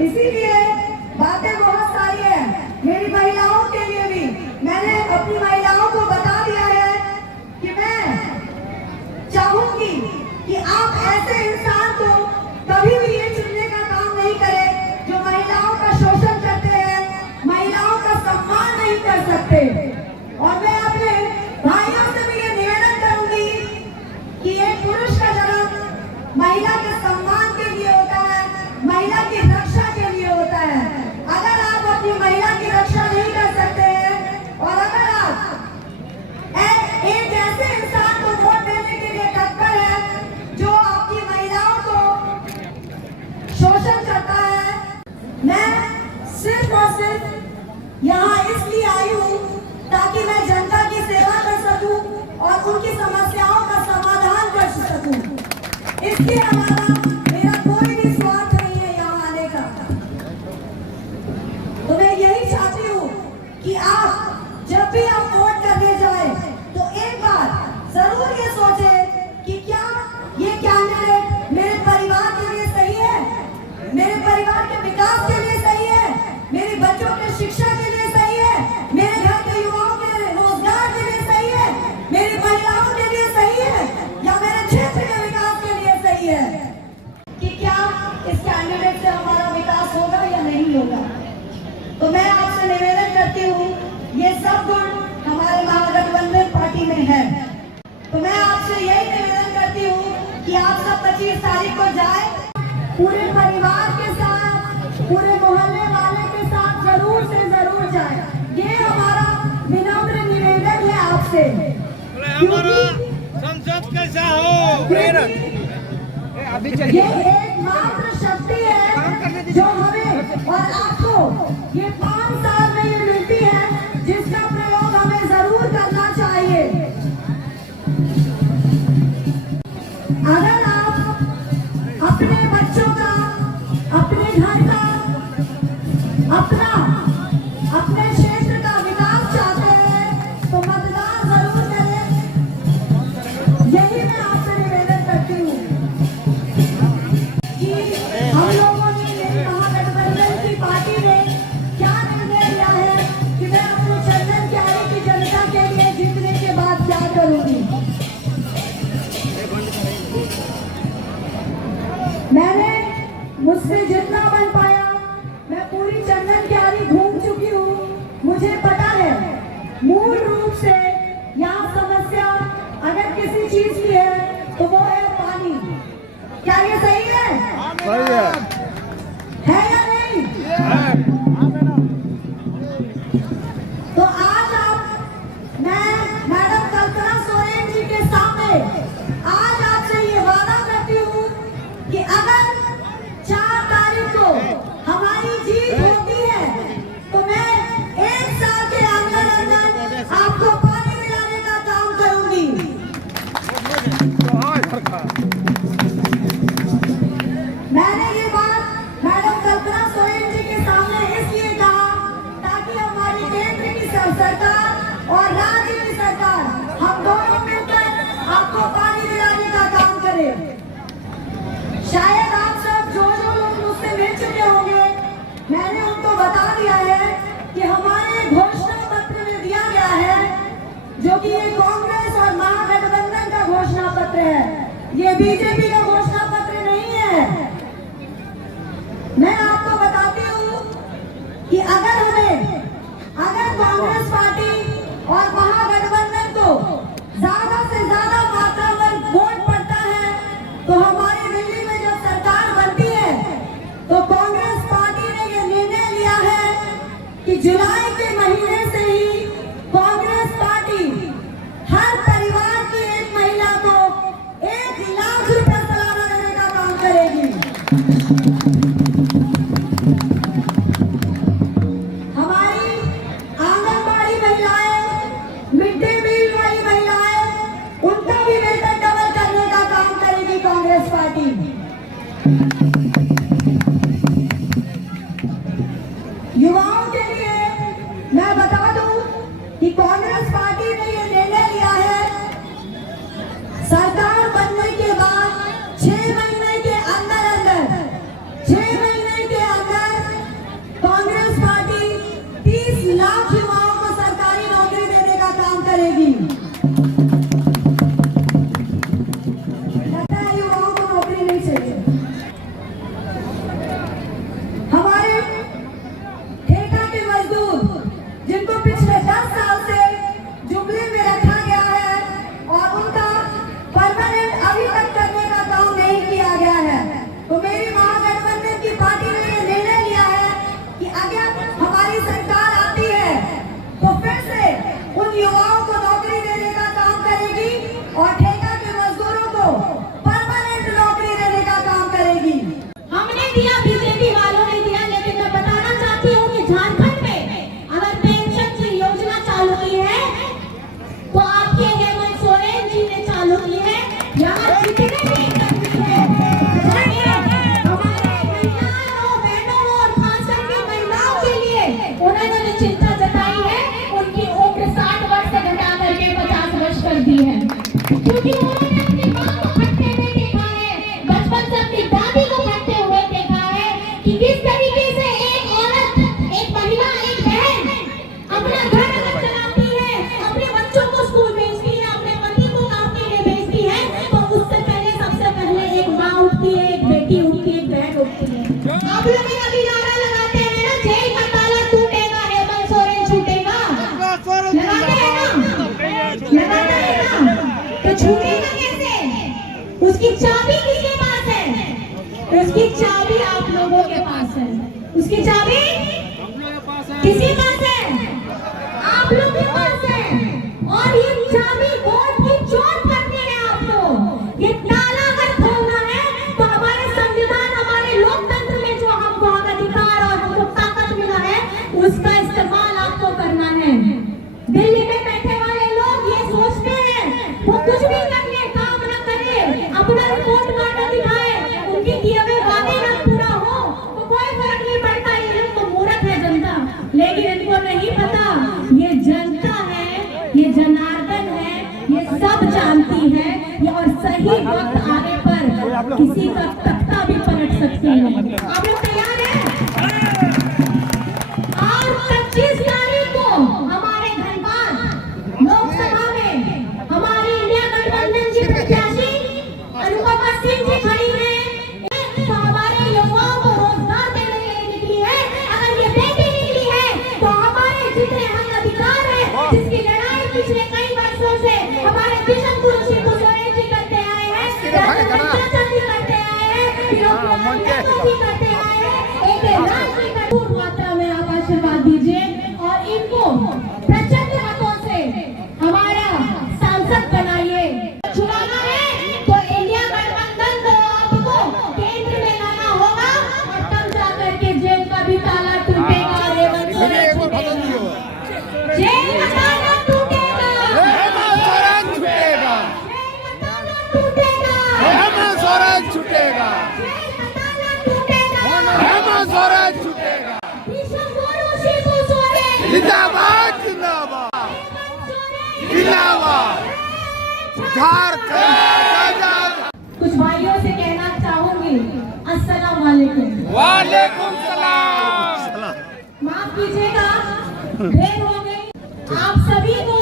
इसीलिए बातें बहुत सारी है मेरी महिलाओं के लिए भी। मैंने अपनी महिलाओं को बता दिया है कि मैं चाहूंगी कि आप ऐसे इंसान को कभी भी ये चुनने का काम नहीं करें जो महिलाओं का शोषण करते हैं, महिलाओं का सम्मान नहीं कर सकते। और मैं अपने भाइयों से भी ये निवेदन करूंगी कि एक पुरुष का जन्म महिला के सम्मान के लिए होता है, महिला की रक्षा के लिए होता है। अगर आप अपनी महिला की रक्षा नहीं कर सकते हैं और अगर आप एक ऐसे इंसान को वोट देने के लिए तत्पर है जो आपकी महिलाओं को शोषण करता है, मैं सिर्फ और सिर्फ यहाँ इसलिए आई हूँ ताकि मैं जनता की सेवा कर सकूं और उनकी समस्याओं का समाधान कर सकूं। इसके अलावा मेरा कोई भी स्वार्थ नहीं है यहाँ आने का। तो मैं यही चाहती हूँ कि आप जब भी आप वोट करने जाए तो एक बार जरूर ये सोचे कि क्या ये कैंडिडेट मेरे परिवार के लिए सही है, मेरे परिवार के विकास के लिए सही है, मेरे बच्चों के शिक्षा के लिए सही है, मेरे घर के युवाओं के रोजगार के लिए सही है, मेरी महिलाओं के लिए सही है, या मेरे क्षेत्र के विकास के लिए सही है। कि क्या इस कैंडिडेट से हमारा विकास होगा या नहीं होगा। तो मैं आपसे निवेदन करती हूँ, ये सब गुण हमारे महागठबंधन पार्टी में है। तो मैं आपसे यही निवेदन करती हूँ कि आप सब 25 तारीख को जाए, पूरे परिवार के साथ, पूरे मोहल्ले वाले के साथ जरूर से जरूर जाए। ये हमारा विनम्र निवेदन है आपसे। संसद कैसा हो, ये एकमात्र शक्ति है जो हमें और आपको ये 5 साल में ये मिलती है, जिसका प्रयोग हमें जरूर करना चाहिए। अगर आप अपने बच्चों का, अपने घर का, अपने क्षेत्र का विकास चाहते हैं तो मतदान जरूर करें। यही मैं आपसे निवेदन करती हूँ कि हम लोगों ने मेरी महागठबंधन की पार्टी ने क्या निर्णय लिया है कि मैं अपने चंदन क्यारी की जनता के लिए जीतने के बाद क्या करूंगी। मैंने मुझसे जितना बन पाया मैं पूरी चंदन क्यारी घूम चुकी हूँ। मुझे पता है मूल रूप से यहाँ समस्या अगर किसी चीज की है तो वो है पानी। क्या ये सही है? सही है या नहीं? तो आज मैं मैडम कल्पना सोरेन जी के सामने आज आपसे ये वादा करती हूँ कि अगर 4 तारीख को हमारी जीत होती है तो मैं 1 साल के अंदर अंदर आपको पानी दिलाने का काम करूंगी। मैंने ये बात मैडम कल्पना सोरेन जी के सामने इसलिए कहा ताकि हमारी केंद्र की सरकार और राज्य की सरकार हम दोनों मिलकर आपको पानी दिलाने का काम करें। शायद आप सब जो लोग मुझसे मिल चुके होंगे, मैंने उनको बता दिया है कि हमारे घोषणा पत्र में दिया गया है, जो कि ये कांग्रेस और महागठबंधन का घोषणा पत्र है, ये बीजेपी का घोषणा पत्र नहीं है। मैं आपको बताती हूँ कि अगर कांग्रेस पार्टी और महागठबंधन को ज्यादा से ज्यादा मात्रा में वोट पड़ता है तो हमारी दिल्ली में जब सरकार बनती है तो कांग्रेस पार्टी ने यह निर्णय लिया है कि जुलाई के महीने से ही कांग्रेस पार्टी हर परिवार की एक महिला को 1 लाख रुपए लोगों के पास है। उसकी चाबी हम लोग के पास है। किसी पास है? आप लोग के पास है। और ये चाबी वोट की चोट करनी है आपको। ये ताला अगर खोलना है तो हमारे संविधान, हमारे लोकतंत्र में जो हमको हक अधिकार और हमको ताकत मिला है, उसका इस्तेमाल आपको करना है। दिल्ली में बैठे वाले लोग ये सोचते हैं वो कुछ भी कर ले, काम न करे, अपना रिपोर्ट कार्ड न दिखाए, उनके किए हुए वादे न पूरा हो तो कोई फर्क नहीं पड़ता, ये लोग तो मूर्ख है जनता। लेकिन इनको नहीं पता ये जनता है, ये जनार्दन है, ये सब जानती है ये, और सही वक्त आने पर किसी का तख्ता भी पलट सकती है। आप लोग तैयार हैं? और 25 तारीख को हमारे धनबाद लोकसभा में हमारी इंडिया गठबंधन की प्रत्याशी अनुपमा सिंह जी खड़ी हैं। तो हमारे युवाओं को रोजगार देने के लिए निकली है। अगर ये बेटी निकली है तो हमारे जितने हक अधिकार है, जिसकी लड़ाई पिछले कई वर्षों से हमारे विजन पुरुष श्री सोरेन जी करते आए हैं, चाचा जी करते आए हैं, फिर भी करते आए हैं, एक राष्ट्रीय कठोर मात्रा में आप आशीर्वाद दीजिए और इनको प्रचंड मतों से हमारा सांसद बनाइए। चुनाना है तो इंडिया गठबंधन को आपको केंद्र में लाना होगा और तब जाकर के जेल का भी ताला टूटेगा, रेवंत सोरेन छूटेगा। जेल का ताला टूटेगा, हेमंत सोरेन छूटेगा, जेल का ताला टूटेगा, हेमंत सोरेन छूटेगा, जेल का ताला टूटेगा। हेमंत सोरेन छूटेगा। भीषण गुरु शिबू सोरेन जिंदाबाद जिंदाबाद जिंदाबाद। झारखंड आजाद। कुछ भाइयों से कहना चाहूंगी, अस्सलाम वालेकुम। वालेकुम सलाम। माफ कीजिएगा, देर हो गई। आप सभी को